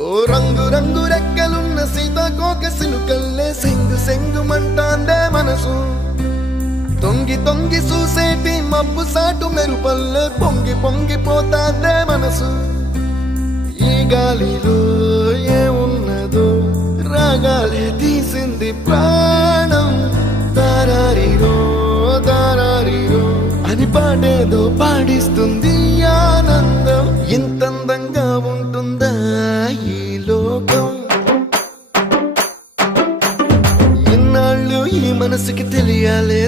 ఓ రంగు రంగు రెక్కలున్న సీతాకోక సిలుకల్లే సెంగు సెంగు మంటాందే మనసు తొంగి తొంగి చూసేటి మబ్బు సాటు మెరుపల్లే పొంగి పొంగిపోతాందే మనసు ఈ గాలిలో ఏమున్నదో రాగాలే తీసింది ప్రాణం దారారిరో దారారిరో అని పాడేదో పాడిస్తుంది ఆనందం ఇంతందంగా ఉంటుందా ఈ లోకం ఇన్నాళ్ళు ఈ మనసుకి తెలియాలే